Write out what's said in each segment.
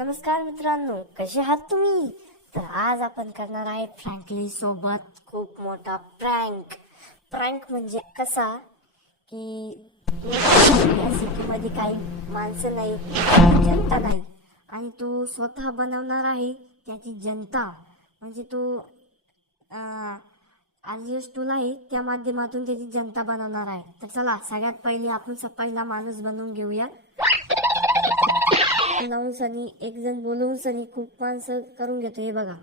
नमस्कार मित्रांनो, कसे आहात तुम्ही? तर आज आपण करणार आहे फ्रँकली सोबत खूप मोठा प्रँक. प्रँक म्हणजे कसा की या सिटीमध्ये काही माणसं नाही, जनता नाही, आणि तू स्वतः बनवणार आहे त्याची जनता. म्हणजे तू आरजीएस टूल आहे त्या माध्यमातून त्याची जनता बनवणार आहे. तर चला सगळ्यात पहिले आपण पहिला माणूस बनवून घेऊया. लावून सनी एक जण बोलवून सनी खूप माणसं करून घेतो. हे बघा,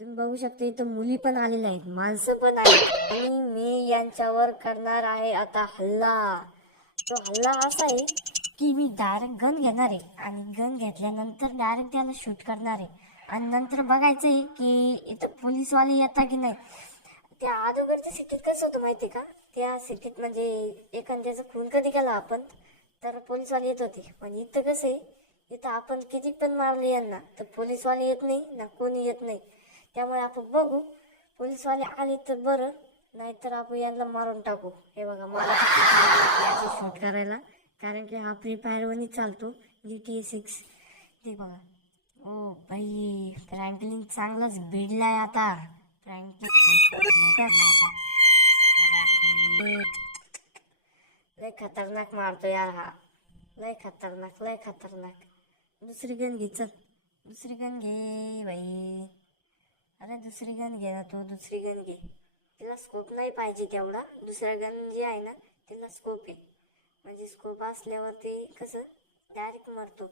तुम्ही बघू शकता इथं मुली पण आलेल्या आहेत, माणसं पण आहेत, आणि मी यांच्यावर करणार आहे आता हल्ला. तो हल्ला असा आहे की मी डायरेक्ट गन घेणार आहे आणि गन घेतल्यानंतर डायरेक्ट त्याला शूट करणार आहे आणि नंतर बघायचं आहे की इथं पोलीसवाले येतात की नाही. त्या अगोदरच्या सिटीत कसं होतं माहिती का, त्या सिटीत म्हणजे एखाद्याचा खून कधी केला आपण तर पोलीसवाले येत होते, पण इथं कसं आहे, इथं आपण किती पण मारले यांना तर पोलीसवाले येत नाही ना, कोणी येत नाही. त्यामुळे आपण बघू, पोलीसवाले आले तर बरं, नाहीतर आपण यांना मारून टाकू. हे बघा, मला शूट करायला, कारण की हा फ्री फायरवरनी चालतो GTA 6. ते बघा, ओ बाई फ्रँकलिन चांगलाच भिडलाय आता. लय खतरनाक मारतो यार हा, लय खतरनाक लय खतरनाक. दुसरी गन घे, चल दुसरी गन घे बाई. अरे दुसरी गन घे ना तू, दुसरी गन घे. तिला स्कोप नाही पाहिजे तेवढा. दुसऱ्या गन जी आहे ना तिला स्कोप आहे, म्हणजे स्कोप असल्यावरती कसं डायरेक्ट मारतो.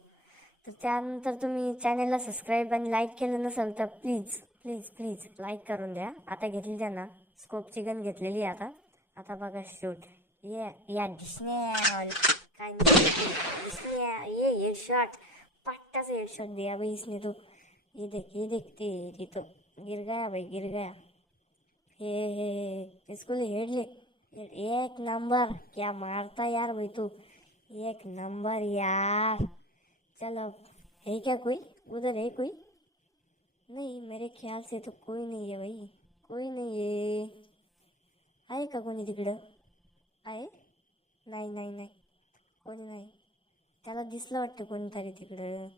तर त्यानंतर तुम्ही चॅनलला सबस्क्राईब आणि लाईक केलं नसेल तर प्लीज प्लीज प्लीज लाईक करून द्या. आता घेतली त्यांना स्कोपची गन घेतलेली आता. आता बघा शूट. या डिस्ने काय डिस्ने ये हेडशॉट, पट्टाचा हेडशॉट दिया भाई इसने तो. ये देख ते तिथं गिर गया भाई, गिर गया. हे इसको हेड ले. एक नंबर, क्या मारता यार भाई तू, एक नंबर यार. चलो, है क्या कोई उधर? है कोई? नहीं, मेरे ख्याल से तो कोई नहीं है भाई, कोई नहीं है. आहे का कोणी तिकडं? आहे? नाही नाही नाही, कोणी नाही. त्याला दिसलं वाटतं कोणीतरी तिकडं. आहे.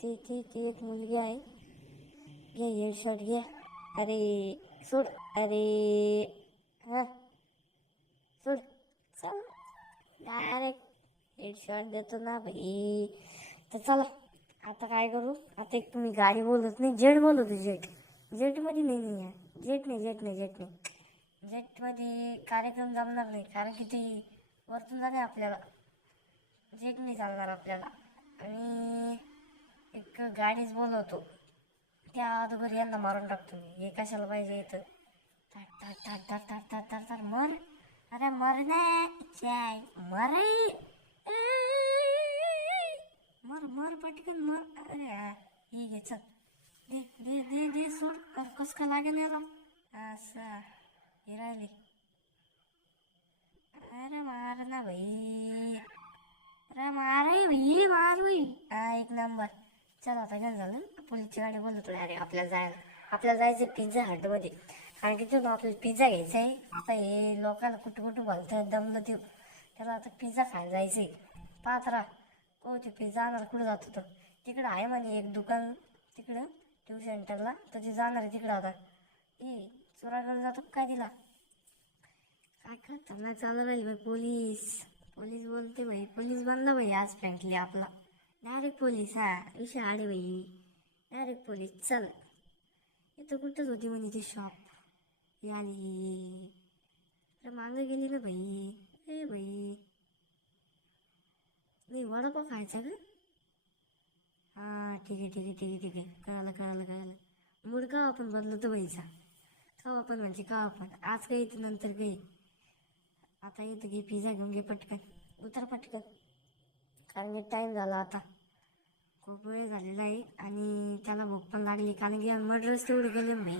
ती एक मुलगी आहे. घे हेडशॉट घे. अरे सोड, अरे हां सोड, चल डायरेक्ट हेडशॉट देतो ना भाई. तर चला आता काय करू, आता एक तुम्ही गाडी बोलत नाही, जेट बोलवतो. जेटमध्ये नाही, जेटमध्ये कार्यक्रम जमणार नाही, कारण की ती वरतून जाणे आपल्याला. जेट नाही चालणार आपल्याला, आणि एक गाडीच बोलवतो. त्या अगोदर यांना मारून टाकतो मी. हे कशाला पाहिजे इथं. तर मर. अरे मर चाय मर, मर पटकन मर. अरे ही घे, चल दे दे दे दे सोड. कस का लागेल याला असं हे राहिले. अरे मार ना भाई, अरे मार भाई, मार भाई. एक नंबर. चल आता काय झालं, पोलीसची गाडी बोलतो. अरे आपल्याला जायचं पिझ्झा हटमध्ये, कारण की तिथून आपल्याला पिझ्झा घ्यायचा आहे. आता हे लोकांना कुठं घालतं दमलं ते, त्याला आता पिझ्झा खायला जायचं आहे. पाहत राहा हो, ते पिझ्झा आणायला कुठं जात होतं. तिकडं आहे म्हणे एक दुकान तिकडं ट्यू सेंटरला, तर ते जाणार आहे तिकडं. आता चोराकडे जातो काय तिला. काय खतरनाक चालू राहील भाई. पोलीस बोलते भाई, पोलीस बनला भाई आज फ्रँकली आपला. डायरेक्ट पोलीस, हा विषय आडे भाई, डायरेक्ट पोलीस. चल इथं कुठंच होती म्हणे ती शॉप, ही आली. अरे मागं गेली ना भाई. ए भाई नाही, वडापाव खायचा का? हां ठीक आहे. कळालं. मूड का आपण बदलतो भाईचा. का आपण म्हणजे का आपण आज काही येतं नंतर काही. आता येतं घे पिझ्झा घेऊन घे पटकन, उतर पटकन, कारण की टाईम झाला आता, खूप वेळ झालेला आहे आणि त्याला भूक पण लागली. कारण की मर्डरच तेवढं केलं भाई,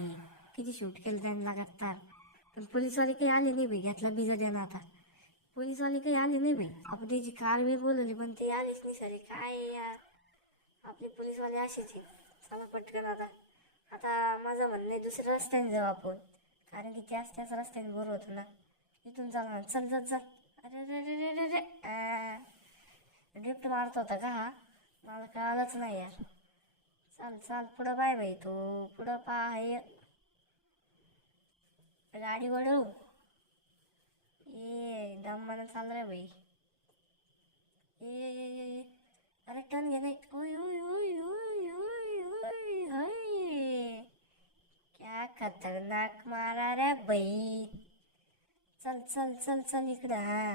किती शूट केलं त्यांना लगातार. पण पोलीसवाले काही आले नाही भाई, घेतला पिझ्झा द्यायला. आता पोलीसवाले काही आले नाही भाई. आपण त्याची कार बी बोलवली पण ते आलेच नाही सारे. काय यार, आपले पोलीसवाले असेच आहे. चला पटकन आता माझं म्हणणं आहे दुसऱ्या रस्त्याने जाऊ आपण, कारण की त्याच रस्त्याने बरं होतं ना. इथून चल. अरे लिफ्ट मारत होता का हा? मला कळालंच नाही यार. चाल चाल पुढं पाय बाई तू, पुढं पाय. गाडी वळव. ये दमानं चाल रे बाई. ये अरे टर्न घे नाही. ओय ओय ओय ओय ओय ओय ओय. क्या खतरनाक मारा रे बाई. चल चल चल चल इकडं. हा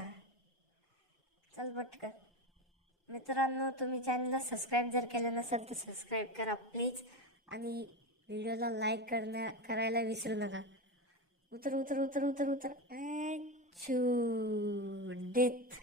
चल पटकन. मित्रांनो, तुम्ही चॅनलला सबस्क्राईब जर केलं नसेल तर सबस्क्राईब करा प्लीज. आणि व्हिडिओला लाईक करायला विसरू नका. उतर उतर उतर उतर उतर. डेथ.